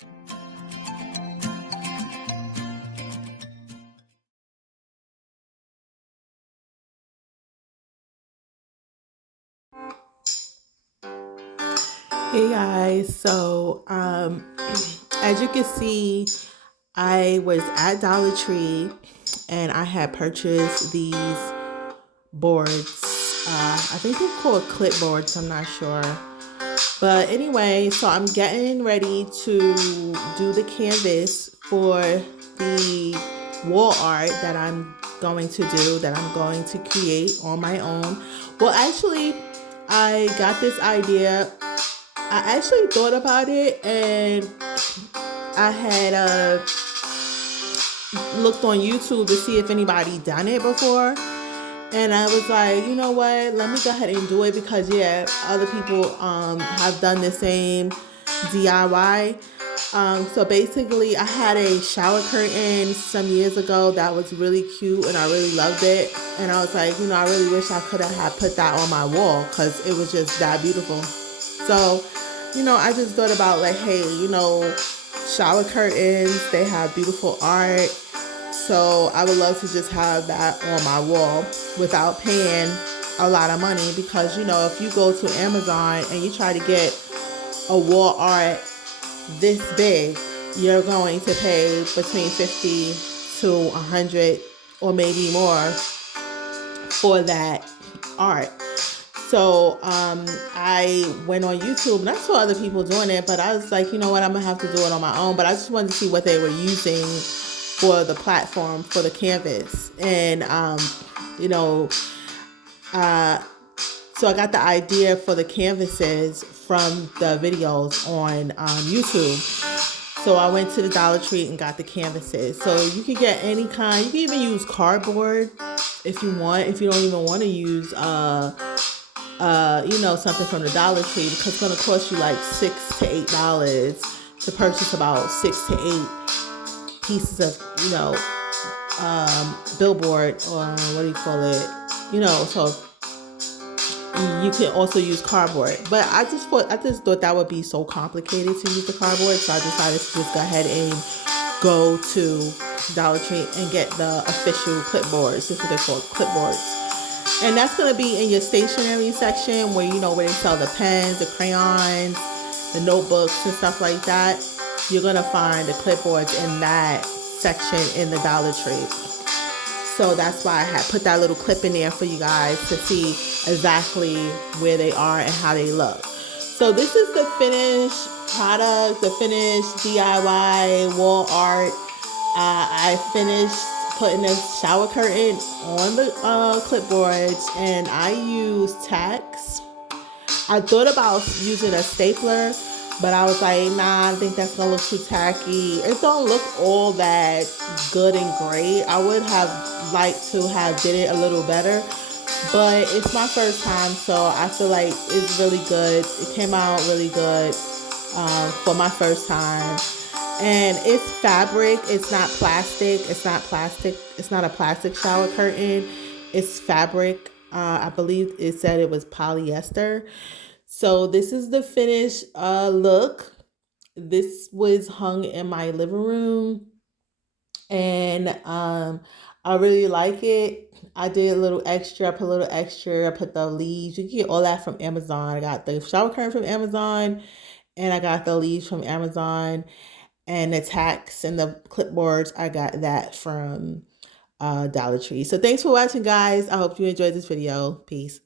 Hey guys, as you can see, I was at Dollar Tree and I had purchased these boards. I think they're called clipboards, I'm not sure. But anyway, so I'm getting ready to do the canvas for the wall art that I'm going to do, that I'm going to create on my own. Well, actually, I got this idea. I actually thought about it and I had looked on YouTube to see if anybody done it before. And I was like, you know what? Let me go ahead and do it because yeah, other people have done the same DIY. So basically, I had a shower curtain some years ago that was really cute and I really loved it. And I was like, I really wish I could have put that on my wall because it was just that beautiful. So, I just thought about like, hey, shower curtains, they have beautiful art. So I would love to just have that on my wall without paying a lot of money because, if you go to Amazon and you try to get a wall art this big, you're going to pay between 50 to 100 or maybe more for that art. So I went on YouTube and I saw other people doing it, but I was like, you know what, I'm gonna have to do it on my own. But I just wanted to see what they were using for the platform for the canvas. And so I got the idea for the canvases from the videos on YouTube. So I went to the Dollar Tree and got the canvases. So you can get any kind. You can even use cardboard if you want. If you don't even want to use something from the Dollar Tree, because it's going to cost you like $6 to $8 to purchase about 6 to 8 pieces of, billboard, or what do you call it? So you can also use cardboard. But I just thought that would be so complicated to use the cardboard, so I decided to just go ahead and go to Dollar Tree and get the official clipboards. This is what they're called, clipboards. And that's going to be in your stationery section where where they sell the pens, the crayons, the notebooks and stuff like that. You're going to find the clipboards in that section in the Dollar Tree. So that's why I had put that little clip in there for you guys to see exactly where they are and how they look. So this is the finished product, the finished DIY wall art. I finished putting a shower curtain on the clipboards, and I use tacks. I thought about using a stapler, but I was like, nah, I think that's gonna look too tacky. It don't look all that good and great. I would have liked to have did it a little better, but it's my first time, so I feel like it's really good. It came out really good for my first time. And it's fabric. It's not plastic. It's not plastic. It's not a plastic shower curtain. It's fabric. I believe it said it was polyester. So this is the finished look. This was hung in my living room, and I really like it. I did a little extra. I put a little extra. I put the leaves. You can get all that from Amazon. I got the shower curtain from Amazon, and I got the leaves from Amazon. And the tacks and the clipboards, I got that from Dollar Tree. So thanks for watching, guys. I hope you enjoyed this video. Peace.